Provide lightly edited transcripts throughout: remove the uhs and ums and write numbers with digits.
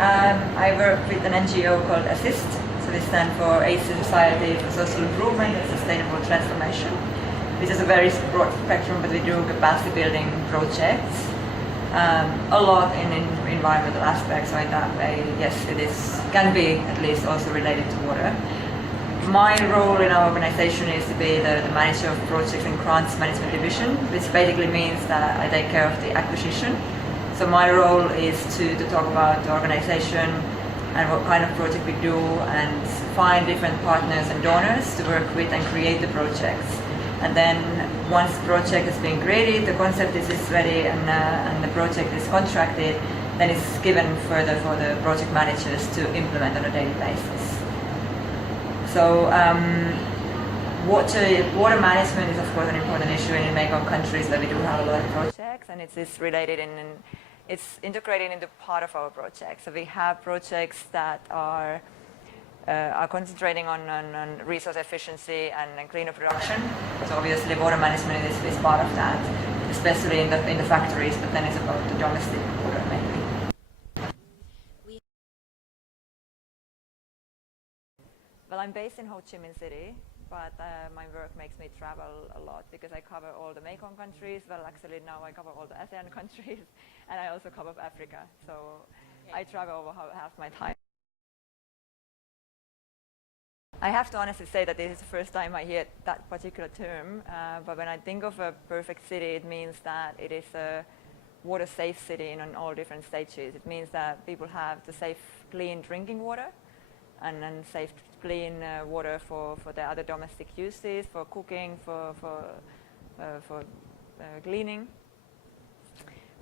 I work with an NGO called Assist, so we stand for Asia Society for Social Improvement and Sustainable Transformation. This is a very broad spectrum, but we do capacity building projects, a lot in environmental aspects, so in that way, yes, can be at least also related to water. My role in our organization is to be the manager of projects and grants management division, which basically means that I take care of the acquisition. So my role is to talk about the organization and what kind of project we do and find different partners and donors to work with and create the projects. And then once the project has been created, the concept is ready and the project is contracted, then it's given further for the project managers to implement on a daily basis. So water management is of course an important issue in Mekong countries where we do have a lot of projects, and it's related it's integrated into part of our project. So we have projects that are concentrating on resource efficiency and cleaner production. So obviously water management is part of that, especially in the factories, but then it's about the domestic water mainly. Well, I'm based in Ho Chi Minh City, but my work makes me travel a lot because I cover all the Mekong countries. Well, actually now I cover all the ASEAN countries, and I also cover Africa. So I travel over half my time. I have to honestly say that this is the first time I hear that particular term, but when I think of a perfect city, it means that it is a water-safe city in all different stages. It means that people have the safe, clean drinking water, and safe, clean water for their other domestic uses, for cooking, for cleaning,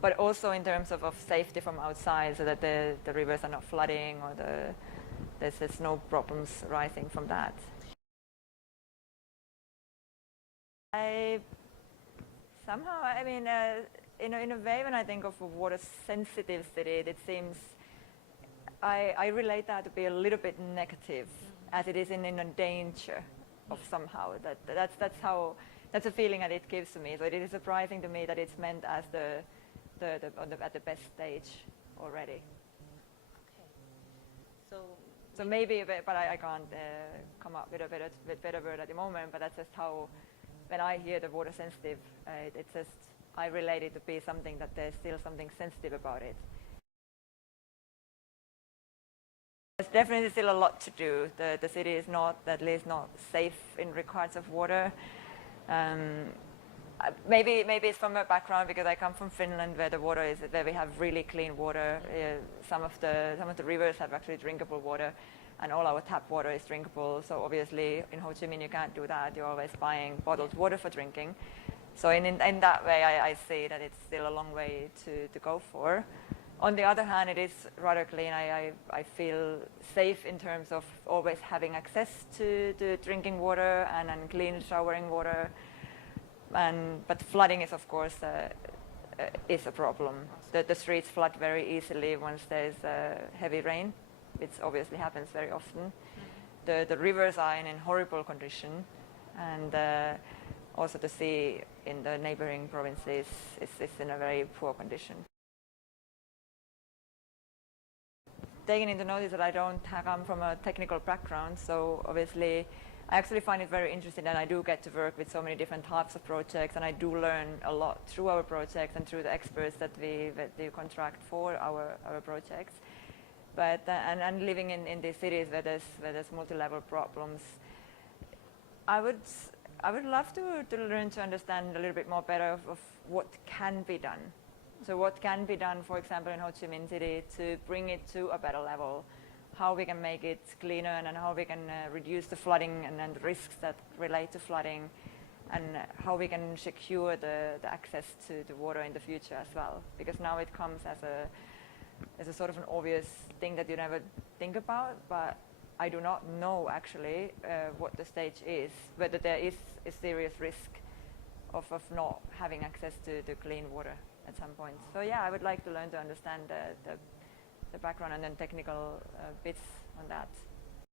but also in terms of safety from outside, so that the rivers are not flooding or there's no problems arising from that. In a way, when I think of a water-sensitive city, it seems I relate that to be a little bit negative, as it is in a danger of somehow. That's a feeling that it gives to me. So it is surprising to me that it's meant as at the best stage already. Okay. So maybe, but I can't come up with a better word at the moment. But that's just how, when I hear the water sensitive, it's just I relate it to be something that there's still something sensitive about it. There's definitely still a lot to do. The city is at least not safe in regards of water. Maybe it's from my background because I come from Finland, where we have really clean water. Some of the rivers have actually drinkable water, and all our tap water is drinkable. So obviously in Ho Chi Minh you can't do that. You're always buying bottled water for drinking. So in that way I see that it's still a long way to go for. On the other hand, it is rather clean. I feel safe in terms of always having access to drinking water and clean showering water. But flooding is, of course, is a problem. The streets flood very easily once there's heavy rain, which obviously happens very often. The rivers are in horrible condition, and also the sea in the neighboring provinces is in a very poor condition. Taking into notice that I don't come from a technical background, so obviously I actually find it very interesting, and I do get to work with so many different types of projects, and I do learn a lot through our projects and through the experts that we contract for our projects. But and living in these cities where there's multi-level problems, I would love to learn to understand a little bit more better of what can be done. So what can be done, for example, in Ho Chi Minh City to bring it to a better level, how we can make it cleaner and how we can reduce the flooding and the risks that relate to flooding, and how we can secure the access to the water in the future as well. Because now it comes as a sort of an obvious thing that you never think about, but I do not know actually what the stage is, whether there is a serious risk of not having access to clean water at some point. So yeah, I would like to learn to understand the background and then technical bits on that.